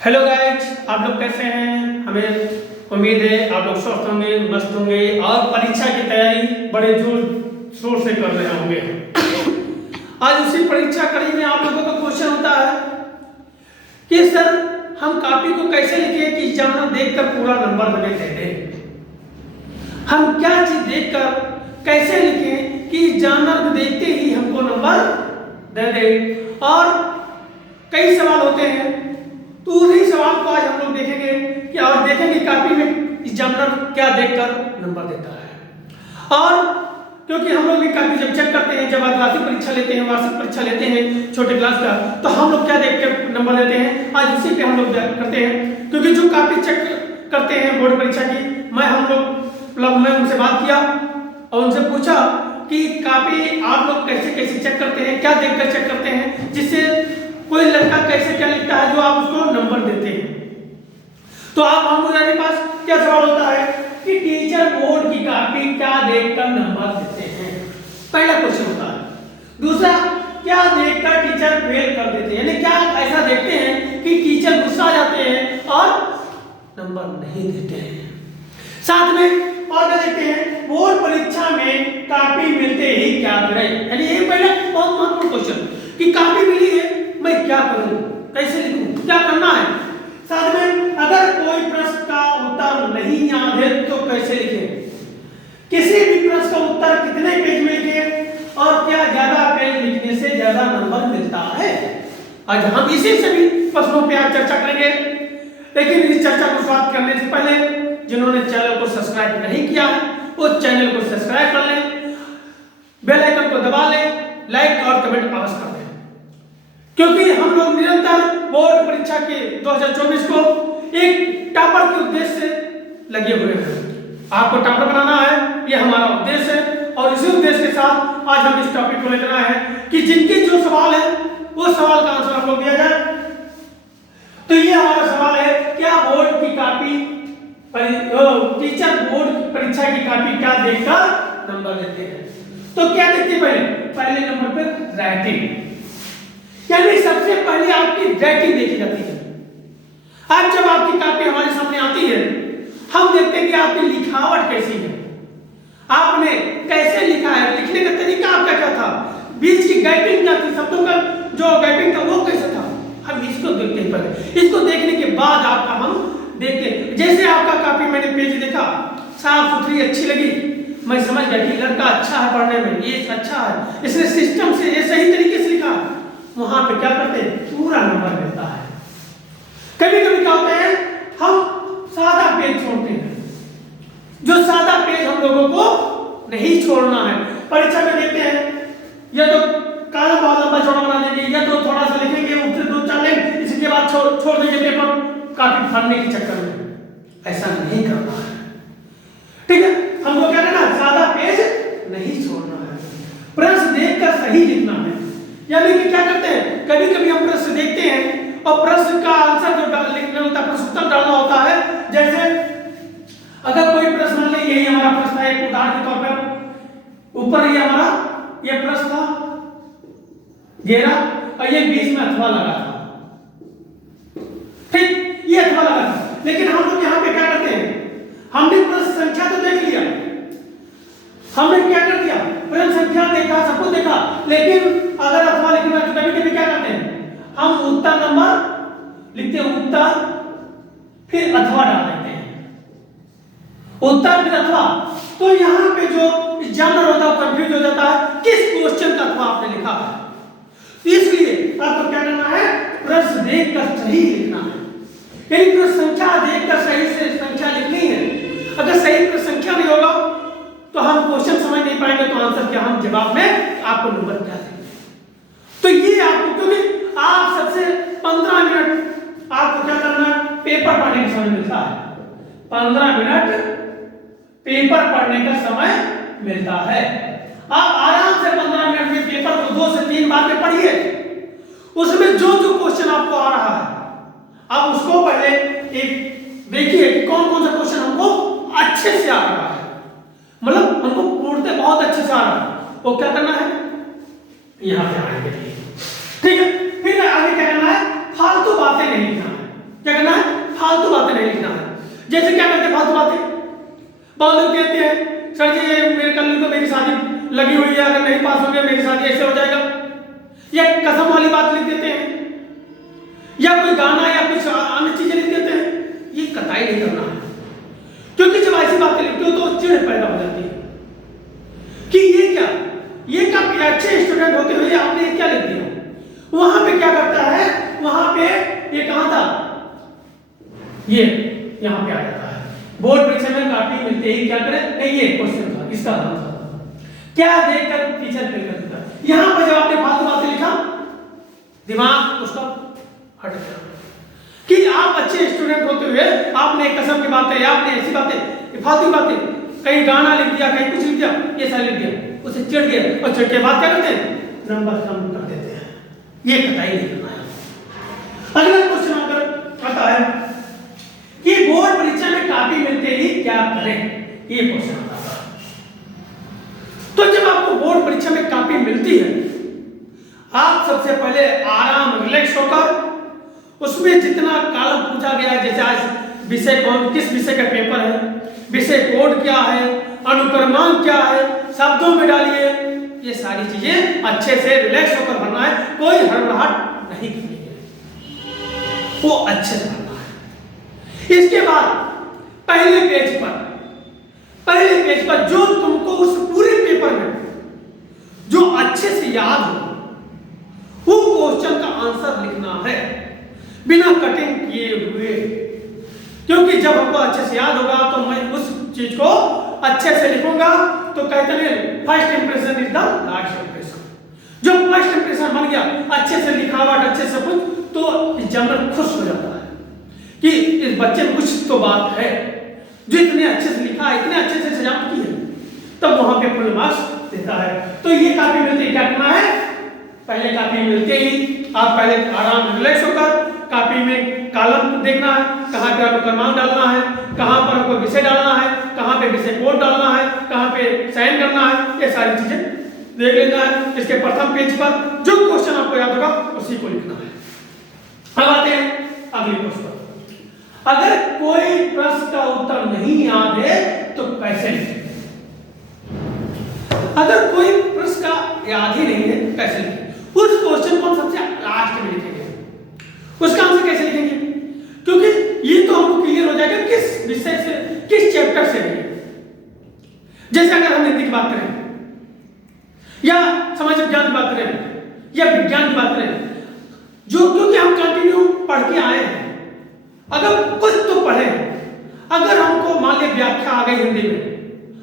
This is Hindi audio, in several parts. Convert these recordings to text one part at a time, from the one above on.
हेलो गाइज, आप लोग कैसे हैं? हमें उम्मीद है आप लोग स्वस्थ होंगे, मस्त होंगे और परीक्षा की तैयारी बड़े जोर शोर से कर रहे होंगे। आज उसी परीक्षा कड़ी में आप लोगों का क्वेश्चन होता है कि सर हम कॉपी को कैसे लिखें कि एग्जामिनर देखकर पूरा नंबर हमें दे दे। हम क्या चीज देखकर कैसे लिखें कि एग्जामिनर देखते ही हमको नंबर दे दे। और कई सवाल होते हैं, तो उन्हीं सवाल को आज हम लोग देखेंगे कि और देखेंगे कॉपी में एग्जामिनर क्या देखकर नंबर देता है। और क्योंकि हम लोग भी काफी जब चेक करते हैं, जब वार्षिक परीक्षा लेते हैं, वार्षिक परीक्षा लेते हैं छोटे क्लास का, तो हम लोग क्या देख कर नंबर देते हैं, आज इसी पे हम लोग करते हैं। क्योंकि जो कॉपी चेक करते हैं बोर्ड परीक्षा की, मैं उनसे बात किया और उनसे पूछा कि कॉपी आप लोग कैसे कैसे चेक करते हैं, क्या देखकर चेक करते हैं, जिससे कोई लड़का कैसे क्या लिखता है जो आप उसको नंबर देते हैं। तो आप हम लोगों के पास क्या सवाल होता है कि टीचर बोर्ड की कॉपी क्या देखकर नंबर देते हैं, पहला क्वेश्चन होता है। दूसरा, क्या देखकर टीचर फेल कर देते हैं, यानी क्या ऐसा देखते हैं कि टीचर गुस्सा आ जाते हैं और नंबर नहीं देते हैं। साथ में और क्या देखते हैं, बोर्ड परीक्षा में कॉपी मिलते ही क्या करें, यानी ये पहला बहुत महत्वपूर्ण क्वेश्चन कि कॉपी मिली है, मैं क्या करूं, कैसे लिखूं, क्या करना है। साथ में अगर कोई प्रश्न का उत्तर नहीं याद है तो कैसे लिखें, किसी भी प्रश्न का उत्तर कितने पेज में लिखें और क्या ज्यादा पेज लिखने से ज्यादा नंबर मिलता है। आज हम इसी सभी प्रश्नों पे आज चर्चा करेंगे। लेकिन इस चर्चा को शुरुआत करने से पहले जिन्होंने चैनल को सब्सक्राइब नहीं किया है वो चैनल को सब्सक्राइब कर लें, बेल आइकन को दबा लें, लाइक और कमेंट अवश्य कर दें, क्योंकि हम लोग निरंतर बोर्ड परीक्षा के 2024 को एक टॉपर के उद्देश्य से लगे हुए हैं। आपको टॉपर बनाना है, ये हमारा उद्देश्य है। और इसी उद्देश्य के साथ आज हम इस टॉपिक को लेकर आए हैं कि जिनके जो सवाल है वो सवाल का आंसर हम लोग दिया जाए। तो ये हमारा सवाल है, क्या बोर्ड की कॉपी टीचर बोर्ड परीक्षा की कॉपी क्या देखकर नंबर देते हैं। तो क्या देखते हैं, पहले नंबर पर राइटिंग, यानी सबसे पहले आपकी राइटिंग देखी जाती है। आज जब आपकी कॉपी हमारे सामने आती है, हम देखते हैं कि आपकी लिखावट कैसी है, आपने कैसे लिखा है, लिखने का तरीका आपका क्या था, बीच की गैपिंग क्या थी, शब्दों का जो गैपिंग था वो कैसा था, हम इसको देखते हैं। पहले इसको देखने के बाद आपका हम देखते हैं। जैसे आपका कॉपी मैंने पेज देखा, साफ सुथरी अच्छी लगी, मैं समझ गया कि लड़का अच्छा है पढ़ने में, ये अच्छा है, इसने सिस्टम से ये सही तरीके से लिखा, वहां पे क्या करते हैं, पूरा नंबर मिलता है। कभी कभी क्या होता है, हम सादा पेज छोड़ते हैं, जो सादा पेज हम लोगों को नहीं छोड़ना है। परीक्षा में देखते हैं या तो काला बहुत लंबा चौड़ा बना देंगे, या तो थोड़ा सा लिखेंगे, उससे दो चार लाइन, इसके बाद छोड़ देंगे पेपर काफी फाड़ने के चक्कर में। ऐसा नहीं करना है, ठीक है। हमको क्या करना है, सादा पेज नहीं छोड़ना है, प्रश्न देखकर सही लिखना है। यानी कि क्या करते हैं, कभी कभी हम प्रश्न देखते हैं और प्रश्न का आंसर जो लिखना होता है, प्रश्न उत्तर डालना होता है। जैसे अगर कोई प्रश्न मान लीजिए, यही हमारा प्रश्न है, एक उदाहरण के तौर पर ऊपर ये हमारा ये प्रश्न था घेरा और ये बीच में अथवा लगा था, ठीक, ये अथवा लगा था। लेकिन हम लोग यहाँ पे क्या करते हैं, हमने प्रश्न संख्या तो देख लिया, हमने क्या कर दिया, प्रश्न संख्या देखा, सब कुछ देखा, लेकिन अगर अथवा लिखना है तो कभी कभी क्या करते हैं, हम उत्तर नंबर लिखते हैं, उत्तर फिर अथवा डाल देते हैं, उत्तर फिर अथवा। तो यहाँ पे जो एग्जामिनर होता है कंफ्यूज हो जाता है किस क्वेश्चन का अथवा आपने लिखा है। तो इसलिए आपको क्या करना है, प्रश्न देखकर सही लिखना है, यानी प्रश्न संख्या देखकर सही से संख्या लिखनी है। अगर सही प्रश्न संख्या नहीं होगा तो हम क्वेश्चन समझ नहीं पाएंगे, तो आंसर क्या, हम जवाब में आपको नंबर क्या देंगे। तो ये आपको, क्योंकि आप सबसे 15 मिनट आपको क्या करना है, पेपर पढ़ने का समय मिलता है, 15 मिनट पेपर पढ़ने का समय मिलता है। आप आराम से 15 मिनट में पेपर को 2 से 3 बार में पढ़िए, उसमें जो जो क्वेश्चन आपको आ रहा है आप उसको पहले एक देखिए कि कौन कौन सा क्वेश्चन हमको अच्छे से आ रहा है, मतलब हमको पढ़ते बहुत अच्छे से आ रहा है, वो क्या करना है, यहाँ पे आने के लिए, ठीक है। फिर आगे क्या करना है, फालतू बातें नहीं लिखना है, क्या बहुत लोग कहते हैं सर जी ये मेरे कल को मेरी शादी लगी हुई है, अगर नहीं पास होंगे मेरी शादी ऐसे हो जाएगा, या कसम वाली बात लिख देते हैं, या कोई गाना या कुछ अन्य चीजें लिख देते हैं। ये कतई नहीं करना है, क्योंकि जब ऐसी बातें लिखते हो तो चिढ़ पैदा हो जाती है कि ये क्या, ये काफी अच्छे स्टूडेंट होते हुए आपने ये क्या लिख दिया। वहां पे क्या करता है, वहां पे ये कहां था, ये यहां पे आ जाता है। बोर्ड परीक्षा में काफी मिलते ही क्या करें, नहीं ये क्वेश्चन था, इसका आंसर क्या देखकर टीचर फेल कर देता। यहां पर जब आपने फालतू बातें लिखा, दिमाग उसका हट गया कि आप अच्छे स्टूडेंट होते हुए आपने कसम की बातें, आपने ऐसी बातें, फालतू बातें, कहीं गाना लिख दिया, कहीं कुछ लिख दिया, ये सारा लिख दिया, उसे चिढ़ गया, और चिढ़ के बाद क्या करते हैं, नंबर कम कर देते हैं। ये कतई नहीं करना है। अगला क्वेश्चन अगर आता है कि बोर्ड परीक्षा में कॉपी मिलते ही क्या करें, ये क्वेश्चन आता है। तो जब आपको बोर्ड परीक्षा में कॉपी मिलती है, आप सबसे पहले आराम रिलैक्स होकर उसमें जितना कॉलम पूछा गया है, जैसे आज विषय कौन, किस विषय का पेपर है, विषय कोड क्या है, अनुक्रमांक क्या है, शब्दों में डालिए, ये सारी चीजें अच्छे से रिलैक्स होकर भरना है, कोई हड़बड़ाहट नहीं करनी है, वो अच्छे से भरना है। इसके बाद पहले पेज पर जो तुमको उस पूरे पेपर में जो अच्छे से याद हो, वो क्वेश्चन का आंसर लिखना है बिना कटिंग किए हुए, क्योंकि जब हमको अच्छे से याद होगा तो मैं उस चीज को अच्छे से लिखूंगा। तो कहते हैं first impression is the last impression. जो फर्स्ट इंप्रेशन बन गया, अच्छे से लिखावट, अच्छे से कुछ, तो एग्जामिनर खुश हो जाता है कि इस बच्चे में कुछ तो बात है, जो इतने अच्छे से लिखा है, इतने अच्छे से सजावट की है, तब वहां पे फुल मार्क्स देता है। तो ये कॉपी मिलते ही क्या करना है, पहले कॉपी मिलते ही आप पहले आराम रिलैक्स होकर कॉपी में कॉलम देखना है, कहाँ पे अनुक्रमांक डालना है, कहाँ पर आपको विषय डालना है, कहाँ पे विषय कोड डालना है, कहाँ पे साइन करना है, ये सारी चीजें देख लेना है। इसके प्रथम पेज पर जो क्वेश्चन आपको याद होगा उसी को लिखना है। अब आते हैं अगले क्वेश्चन पर। अगर कोई प्रश्न का उत्तर नहीं याद है तो कैसे लिखें? अगर कोई प्रश्न का याद ही नहीं है कैसे लिखें? उस क्वेश्चन को हम सबसे लास्ट में लिखेंगे, उसका आंसर कैसे लिखेंगे? क्योंकि ये तो हमको क्लियर हो जाएगा किस विषय से, किस चैप्टर से है। जैसे अगर हम हिंदी की बात करें या समाज विज्ञान की बात करें या विज्ञान की बात करें, जो क्योंकि हम कंटिन्यू पढ़ के आए हैं, अगर कुछ तो पढ़े, अगर हमको मान लिया व्याख्या आ गई हिंदी में,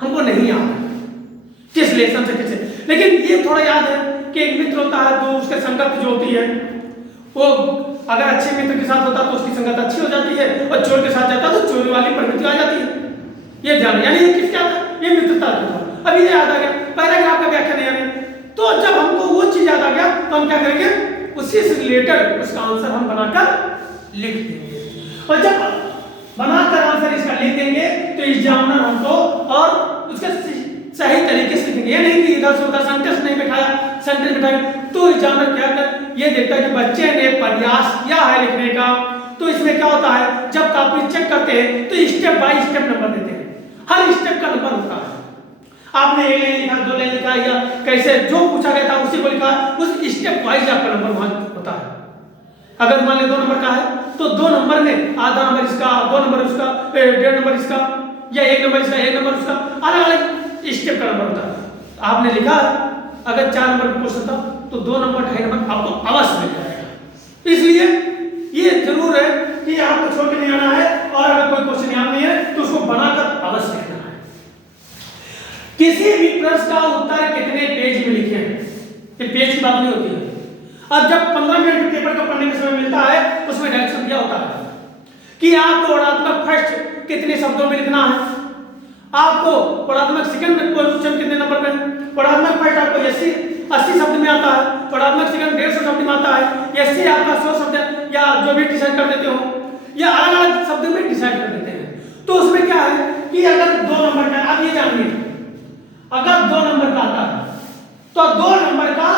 हमको नहीं याद है किस लेसन से किसे, लेकिन ये थोड़ा याद है कि एक मित्र होता है तो उसके संगत जो होती है, वो अगर अच्छे मित्र के साथ होता तो उसकी संगत अच्छी हो जाती है, और चोर के साथ जाता तो चोरी वाली प्रवृत्ति आ जाती है। ये ध्यान, यानी ये किसका था, ये मित्रता का। अब ये याद आ गया, पैराग्राफ का व्याख्या नहीं आ रही, तो जब हमको वो चीज याद आ गया तो हम क्या करेंगे, उसी से रिलेटेड उसका आंसर हम बनाकर लिख देंगे। और जब बनाकर आंसर इसका लिख देंगे तो एग्जामिनर हमको और उसका सही तरीके से लिखेंगे, ये नहीं कि इधर से उधर सेंटेंस नहीं बिठाया, सेंटेंस बिठाया, तो एग्जामिनर क्या कर ये देखता है कि बच्चे ने प्रयास किया है लिखने का। तो इसमें क्या होता है, जब कॉपी चेक करते हैं तो स्टेप बाय स्टेप नंबर देते हैं, हर स्टेप का नंबर होता है। आपने एक लाइन लिखा, दो लाइन लिखा, या कैसे जो पूछा गया था उसी को लिखा, उस स्टेप वाइज आपका नंबर वहां होता है। अगर मान लीजिए 2 नंबर का है तो 2 नंबर में आधा नंबर इसका, 2 नंबर उसका, 1.5 नंबर इसका, या 1 नंबर इसका, 1 नंबर उसका, अलग अलग स्टेप का नंबर होता है। आपने लिखा अगर 4 नंबर का क्वेश्चन था तो 2 नंबर 2.5 नंबर आपको अवश्य मिल जाएगा। इसलिए ये जरूर है कि आपको छोड़ के नहीं आना है, और अगर कोई क्वेश्चन याद नहीं है तो उसको बनाकर अवश्य लिखना है। किसी भी प्रश्न का उत्तर कितने पेज में लिखे हैं, ये पेज की बात नहीं होती है। अब जब 15 मिनट पेपर को पढ़ने का समय मिलता है उसमें डायरेक्शन दिया होता है कि आपको वर्णात्मक फर्स्ट कितने शब्दों में लिखना है, आपको वर्णात्मक सेकंड क्वेश्चन कितने नंबर में, वर्णात्मक फर्स्ट आपको 80 शब्द में आता है, वर्णात्मक सेकंड 150 शब्द में आता है, ऐसे आपका 100 शब्द या जो भी डिसाइड कर देते हो, या अलग अलग शब्द में डिसाइड कर देते हैं। तो उसमें क्या है कि अगर 2 नंबर का, आप ये जानिए, अगर 2 नंबर का आता है तो 2 नंबर का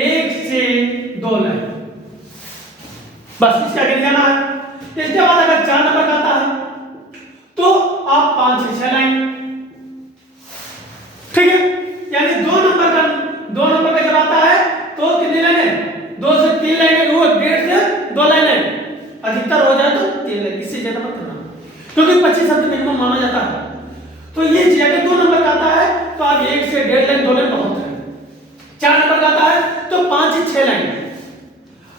1 से 2 लाइन, बस इसका आगे जाना है। इसके बाद अगर 4 नंबर का आता है तो आप 5 से 6 लाइन, ठीक है, यानी 2 नंबर का जब आता है तो कितनी लाइनें, 2 से 3 लाइनें, वो 1.5 से 2 लाइनें, अधिकतर हो जाए तो 3 लाइन, इससे ज्यादा मत करना, क्योंकि 25 शब्द मिनिमम माना जाता है। तो ये अगर 2 नंबर का आता है तो आप 1 से 1.5 लाइन 2 लाइन बहुत है। 4 नंबर का आता है तो 5 से 6 लाइन,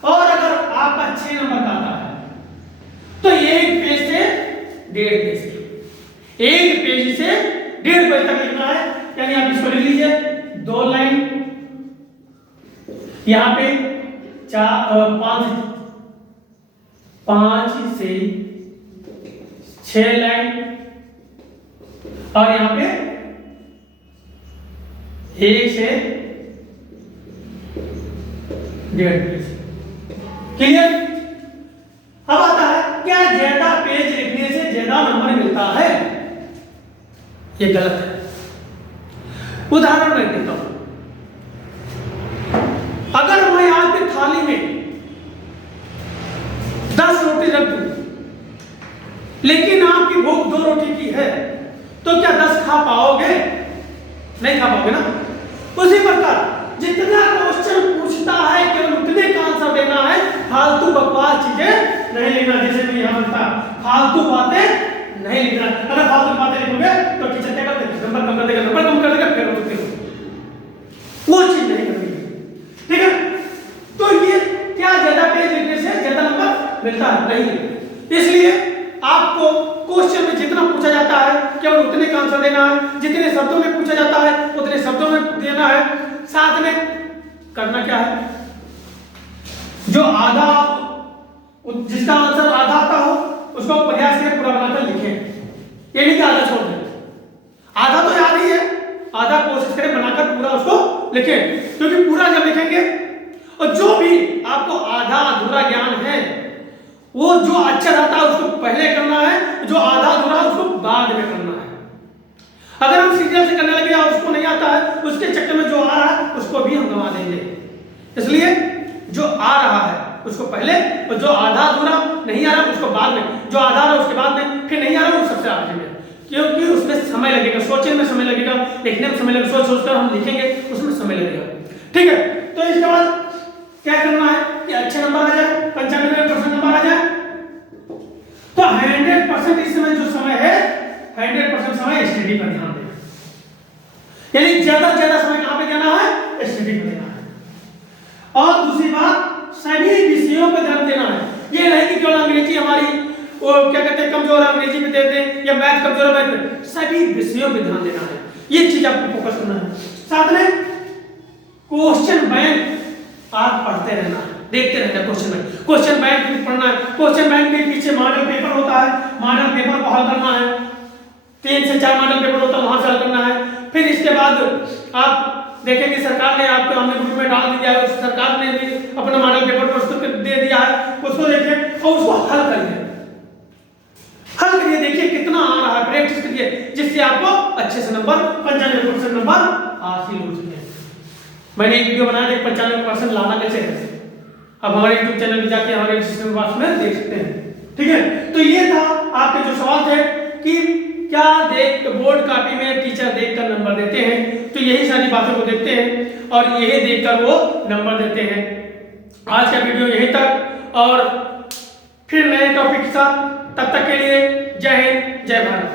और अगर आपका 6 नंबर का आता है तो 1 पेज से 1.5 पेज, 1 पेज से 1.5 पेज तक लिखना है। यानी आप इसको लिख लीजिए 2 लाइन, यहां पे 5 से 6 लाइन, और यहां पे 1 से 1.5 पेज। क्लियर? अब आता है क्या ज्यादा पेज लिखने से ज्यादा नंबर मिलता है? ये गलत है। उदाहरण मैं देता हूं, अगर मैं आपकी थाली में 10 रोटी रख दूं, लेकिन आपकी भूख 2 रोटी की है, तो क्या 10 खा पाओगे? नहीं खा पाओगे ना। उसी प्रकार जितना क्वेश्चन पूछता है केवल उतने का आंसर देना है, फालतू बकवास चीजें नहीं लिखना। जैसे मैं यहां लिखता, फालतू बातें नहीं लिखना। अगर फालतू बातें लिखोगे तो टीचर क्या करते हैं, नंबर कम कर देगा, फिर रुकते हो, वो चीज नहीं करनी है। ठीक है, तो ये क्या ज्यादा पेज लिखने से ज्यादा नंबर मिलता है? नहीं। इसलिए आपको क्वेश्चन में जितना पूछा जाता है केवल उतने का आंसर देना है, जितने शब्दों में पूछा जाता है उतने शब्दों में देना है। साथ में करना क्या है, जो आधा, जिसका आंसर आधा आता हो उसको प्रयास करें पूरा बनाकर लिखें। ये नहीं कि आधा छोड़ दें, आधा तो याद ही है, आधा कोशिश करें बनाकर पूरा उसको लिखें, क्योंकि पूरा जब लिखेंगे और जो भी आपको आधा अधूरा ज्ञान है वो जो अच्छा रहता है उसको पहले करना है, जो आधा अधूरा उसको बाद में करना है। अगर हम सीरियल से करने लगे और उसको नहीं आता है, उसके चक्कर में जो आ रहा है उसको भी हम गंवा देंगे। इसलिए जो आ रहा है उसको पहले, और जो आधा अधूरा नहीं आ रहा उसको बाद में, जो आधा आ रहा उसके बाद में, फिर नहीं आ रहा वो सबसे आखिर में, क्योंकि उसमें समय लगेगा, सोचने में समय लगेगा, लिखने में समय लगेगा, सोच सोचकर हम लिखेंगे उसमें समय लगेगा। ठीक है, तो इसके बाद क्या करना है कि अच्छे नंबर आ जाए, 95% नंबर आ जाए, तो 100% इस समय जो समय है 100% समय स्टडी पर ध्यान देना, यानी ज्यादा से ज्यादा समय कहां पे देना है, स्टडी पर देना है। और दूसरी बात, सभी विषयों पर ध्यान देना है। ये नहीं कि केवल अंग्रेजी हमारी वो क्या कहते हैं कमजोर है, अंग्रेजी पे देते हैं, या मैथ कमजोर है, मैथ पे, सभी विषयों पे ध्यान देना है। ये चीज आपको फोकस करना है। साथ में क्वेश्चन बैंक आप पढ़ते रहना है, देखते रहना है। क्वेश्चन बैंक भी पढ़ना है। क्वेश्चन बैंक के पीछे मॉडल पेपर होता है, मॉडल पेपर को हल करना है, 3 से 4 मॉडल पेपर होता है, वहां से हल करना है। फिर इसके बाद आप देखेंगे सरकार ने आपको हमने ग्रुप में डाल दिया है, सरकार ने भी अपना मॉडल पेपर प्रस्तुत दे दिया है, उसको देखें और उसको हल करिए, हल करिए, देखिए कितना आ रहा है, प्रैक्टिस करिए, जिससे आपको अच्छे से नंबर 95% नंबर हासिल हो सके। मैंने एक वीडियो बनाया 95% लाना कैसे है, अब हमारे YouTube चैनल पे जाके हमारे डिस्क्रिप्शन बॉक्स में देख सकते हैं। ठीक है, तो ये था आपके जो सवाल थे कि क्या देख बोर्ड कॉपी में टीचर देखकर नंबर देते हैं, तो यही सारी बातों को देखते हैं और यही देखकर वो नंबर देते हैं। आज का वीडियो यहीं तक, और फिर नए टॉपिक के साथ, तब तक के लिए जय हिंद, जय भारत।